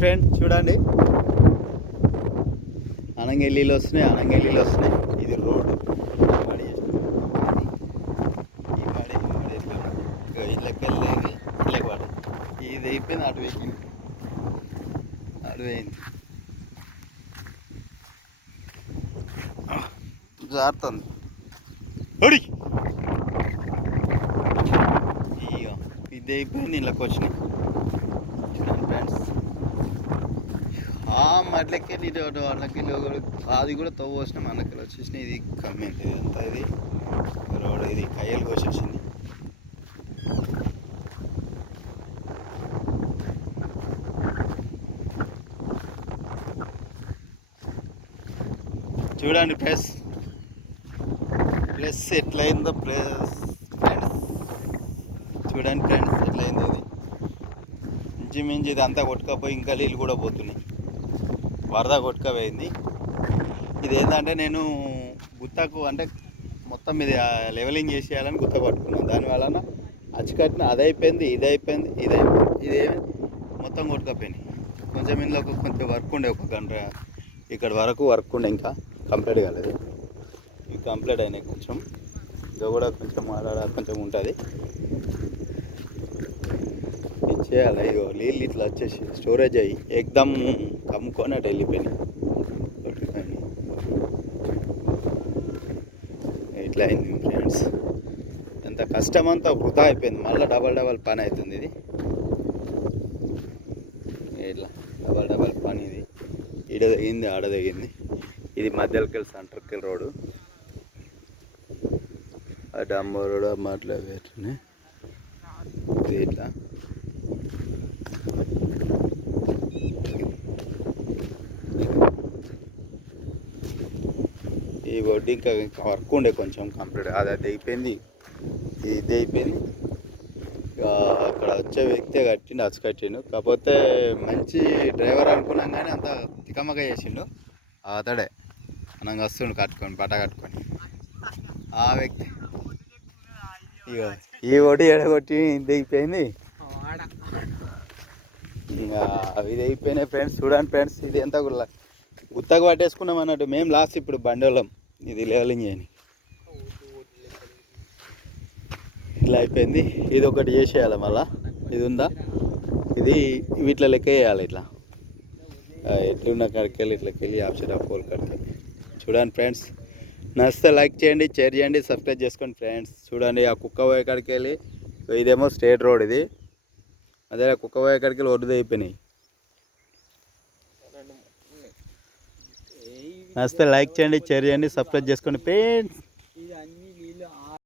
Friends చూడండి, అనంగెల్లీలు వస్తున్నాయి. ఇది రోడ్డు ఇళ్ళకి పడి ఇది అయిపోయింది. అటు పోయింది జారుతుంది. ఇక ఇది అయిపోయింది, ఇళ్ళకి వచ్చినాయి. చూడండి ఫ్రెండ్స్, మట్లకి వాళ్ళకి అది కూడా తవ్వు వచ్చినాం. అన్నకి వచ్చేసినాయి. ఇది కమ్మి ఇదంతా ఇది రోడ్, ఇది కయ్యలు వచ్చేసింది. చూడండి ప్లస్ ఎట్లయిందో ఫ్రెండ్స్. చూడండి ఫ్రెండ్స్ ఎట్లయిందో. ఇది ఇంచుమించు ఇది అంతా కొట్టుకపోయి ఇంకా నీళ్ళు కూడా పోతున్నాయి. వరద కొట్టుకపోయింది. ఇది ఏంటంటే నేను గుత్తకు అంటే మొత్తం ఇది లెవెలింగ్ చేసేయాలని గుత్త పట్టుకున్నాను. దానివలన అచ్చికట్టిన అదైపోయింది, ఇది మొత్తం కొట్టుకపోయినాయి. కొంచెం ఇందులో కొంచెం వర్క్ ఉండే, ఒక గంట ఇక్కడ వరకు వర్క్ ఉండే, ఇంకా కంప్లీట్ కాలేదు. ఇవి కంప్లీట్ అయినాయి. కొంచెం ఇది కూడా కొంచెం ఉంటుంది, ఇచ్చేయాలి. ఇగో నీళ్ళు ఇట్లా వచ్చేసి స్టోరేజ్ అయ్యి ఎక్దమ్ కమ్ముకొని అటు వెళ్ళిపోయినాయి. ఇట్లా అయింది ఫ్రెండ్స్. ఎంత కష్టం అంతా వృధా అయిపోయింది. మళ్ళీ డబల్ పని అవుతుంది. ఇది ఇట్లా డబల్ పని. ఇది ఈడ తగింది, ఆడ తగింది. ఇది మధ్యలోకి వెళ్ళి సెంటర్కి వెళ్ళి రోడ్డు, ఆ డంబర్ రోడ్ అట్లా పెట్టినాయి. ఇది ఇట్లా ఈ వడ్డీ ఇంకా వర్క్ ఉండే కొంచెం కంప్లీట్. అది అయిపోయింది, ఇది అయిపోయింది. అక్కడ వచ్చే వ్యక్తి కట్టిండు, అచ్చు కట్టిండు. కాకపోతే మంచి డ్రైవర్ అనుకున్నాం, కానీ అంత తికమక చేసిండు. అతడే మనం వస్తుండు కట్టుకొని బట్ట కట్టుకొని. ఆ వ్యక్తి ఇక ఈ ఒడి ఎడగొట్టి ఇది అయిపోయింది. ఇంకా ఇది అయిపోయినాయి ఫ్రెండ్స్. చూడండి ఫ్రెండ్స్, ఇది ఎంత గుత్తగా పట్టేసుకున్నాం అన్నట్టు. మేము లాస్ట్ ఇప్పుడు బండోళ్ళం ఇది లెవెలింగ్ చేయని. ఇట్లా అయిపోయింది. ఇది ఒకటి చేసేయాలి మళ్ళా. ఇది ఉందా, ఇది వీటిలో లెక్క వేయాలి. ఇట్లా ఎట్లున్న కడికెళ్ళి ఇట్లకెళ్ళి ఆప్షన్ ఆఫ్ పోల్ కడికెళ్ళి. చూడండి ఫ్రెండ్స్, నచ్చితే లైక్ చేయండి, షేర్ చేయండి, సబ్స్క్రైబ్ చేసుకోండి ఫ్రెండ్స్. చూడండి, ఆ కుక్క పోయే కాడికి వెళ్ళి ఇదేమో స్టేట్ రోడ్. ఇది అదే కుక్క పోయే కాడికి వెళ్ళి ఒడ్డు అయిపోయినాయి. నచ్చితే లైక్ చేయండి, షేర్ చేయండి, సబ్స్క్రైబ్ చేసుకోండి ఫ్రెండ్స్.